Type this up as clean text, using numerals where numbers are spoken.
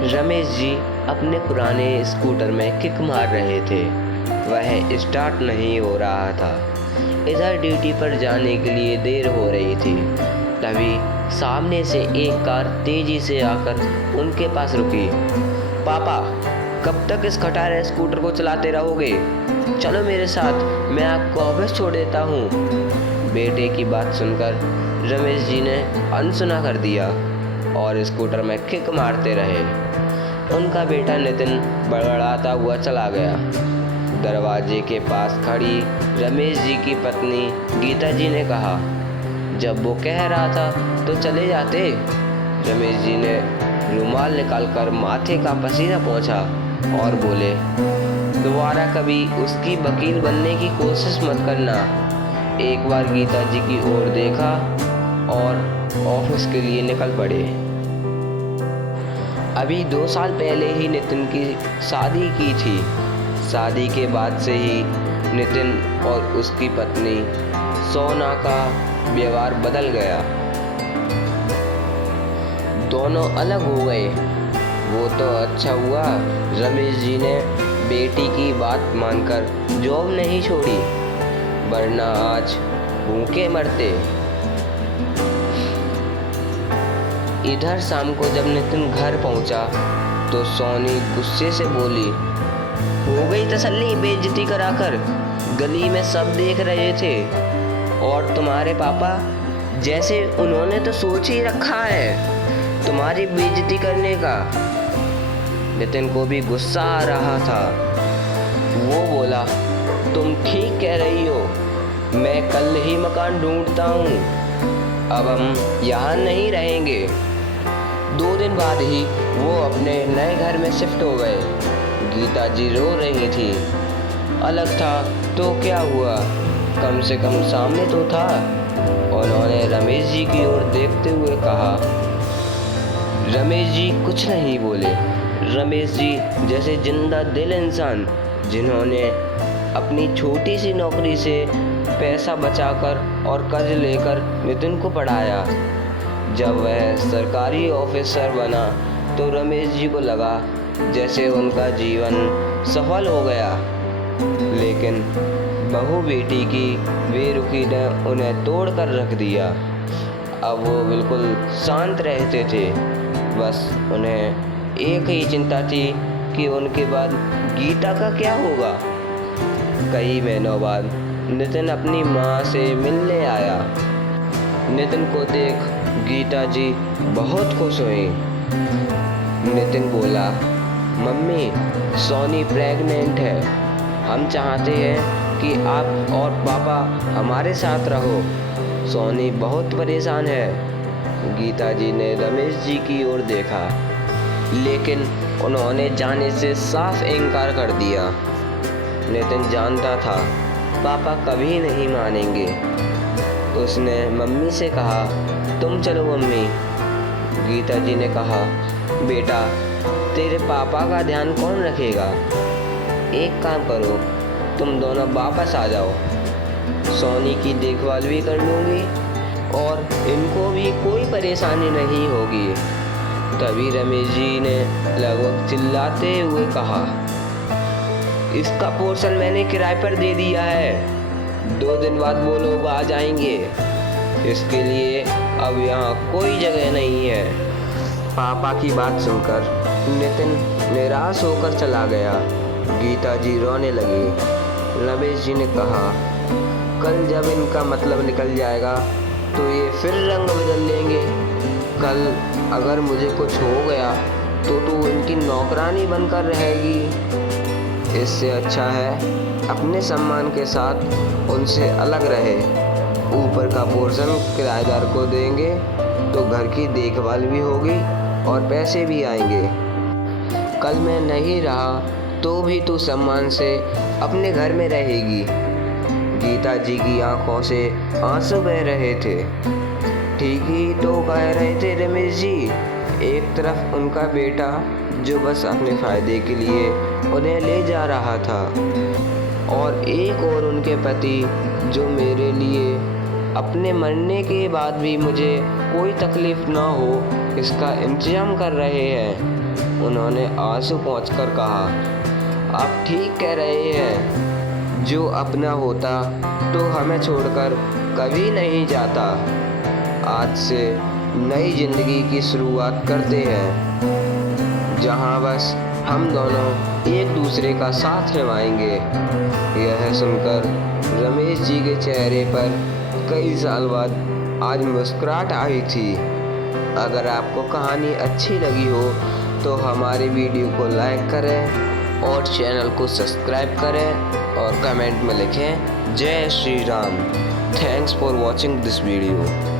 रमेश जी अपने पुराने स्कूटर में किक मार रहे थे। वह स्टार्ट नहीं हो रहा था। इधर ड्यूटी पर जाने के लिए देर हो रही थी। तभी सामने से एक कार तेजी से आकर उनके पास रुकी। पापा, कब तक इस खटारे स्कूटर को चलाते रहोगे? चलो मेरे साथ, मैं आपको ऑफिस छोड़ देता हूँ। बेटे की बात सुनकर रमेश जी ने अनसुना कर दिया और स्कूटर में किक मारते रहे। उनका बेटा नितिन बड़बड़ाता हुआ चला गया। दरवाजे के पास खड़ी रमेश जी की पत्नी गीता जी ने कहा, जब वो कह रहा था तो चले जाते। रमेश जी ने रुमाल निकालकर माथे का पसीना पोंछा और बोले, दोबारा कभी उसकी वकील बनने की कोशिश मत करना। एक बार गीता जी की ओर देखा और ऑफिस के लिए निकल पड़े। अभी 2 साल पहले ही नितिन की शादी की थी। शादी के बाद से ही नितिन और उसकी पत्नी सोना का व्यवहार बदल गया। दोनों अलग हो गए। वो तो अच्छा हुआ रमेश जी ने बेटी की बात मानकर जॉब नहीं छोड़ी, वरना आज भूखे मरते। इधर शाम को जब नितिन घर पहुंचा तो सोनी गुस्से से बोली, हो गई तसल्ली बेइज्जती कराकर? गली में सब देख रहे थे और तुम्हारे पापा जैसे उन्होंने तो सोच ही रखा है तुम्हारी बेइज्जती करने का। नितिन को भी गुस्सा आ रहा था। वो बोला, तुम ठीक कह रही हो, मैं कल ही मकान ढूंढता हूँ। अब हम यहाँ नहीं रहेंगे। 2 दिन बाद ही वो अपने नए घर में शिफ्ट हो गए। गीता जी रो रही थी। अलग था तो क्या हुआ, कम से कम सामने तो था। उन्होंने रमेश जी की ओर देखते हुए कहा। रमेश जी कुछ नहीं बोले। रमेश जी जैसे जिंदा दिल इंसान, जिन्होंने अपनी छोटी सी नौकरी से पैसा बचाकर और कर्ज लेकर नितिन को पढ़ाया। जब वह सरकारी ऑफिसर बना तो रमेश जी को लगा जैसे उनका जीवन सफल हो गया। लेकिन बहू बेटी की बेरुखी ने उन्हें तोड़ कर रख दिया। अब वो बिल्कुल शांत रहते थे। बस उन्हें एक ही चिंता थी कि उनके बाद गीता का क्या होगा। कई महीनों बाद नितिन अपनी माँ से मिलने आया। नितिन को देख गीता जी बहुत खुश हुई। नितिन बोला, मम्मी, सोनी प्रेग्नेंट है। हम चाहते हैं कि आप और पापा हमारे साथ रहो। सोनी बहुत परेशान है। गीता जी ने रमेश जी की ओर देखा, लेकिन उन्होंने जाने से साफ इनकार कर दिया। नितिन जानता था पापा कभी नहीं मानेंगे। उसने मम्मी से कहा, तुम चलो मम्मी। गीता जी ने कहा, बेटा, तेरे पापा का ध्यान कौन रखेगा? एक काम करो, तुम दोनों वापस आ जाओ। सोनी की देखभाल भी कर लूँगी और इनको भी कोई परेशानी नहीं होगी। तभी रमेश जी ने लगभग चिल्लाते हुए कहा, इसका पोर्शन मैंने किराए पर दे दिया है। 2 दिन बाद वो लोग आ जाएंगे। इसके लिए अब यहाँ कोई जगह नहीं है। पापा की बात सुनकर नितिन निराश होकर चला गया। गीता जी रोने लगी। रमेश जी ने कहा, कल जब इनका मतलब निकल जाएगा तो ये फिर रंग बदल लेंगे। कल अगर मुझे कुछ हो गया तो तू इनकी नौकरानी बनकर रहेगी। इससे अच्छा है अपने सम्मान के साथ उनसे अलग रहे। ऊपर का पोर्शन किराएदार को देंगे तो घर की देखभाल भी होगी और पैसे भी आएंगे। कल मैं नहीं रहा तो भी तू सम्मान से अपने घर में रहेगी। गीता जी की आंखों से आंसू बह रहे थे। ठीक ही तो कह रहे थे रमेश जी। एक तरफ उनका बेटा जो बस अपने फायदे के लिए उन्हें ले जा रहा था, और एक और उनके पति जो मेरे लिए अपने मरने के बाद भी मुझे कोई तकलीफ ना हो इसका इंतजाम कर रहे हैं। उन्होंने आंसू पोंछकर कहा, आप ठीक कह रहे हैं, जो अपना होता तो हमें छोड़कर कभी नहीं जाता। आज से नई जिंदगी की शुरुआत करते हैं, जहां बस हम दोनों एक दूसरे का साथ निभाएंगे। यह सुनकर रमेश जी के चेहरे पर कई साल बाद आज मुस्कुराहट आई थी। अगर आपको कहानी अच्छी लगी हो तो हमारे वीडियो को लाइक करें और चैनल को सब्सक्राइब करें और कमेंट में लिखें जय Shri Ram. Thanks for watching this video.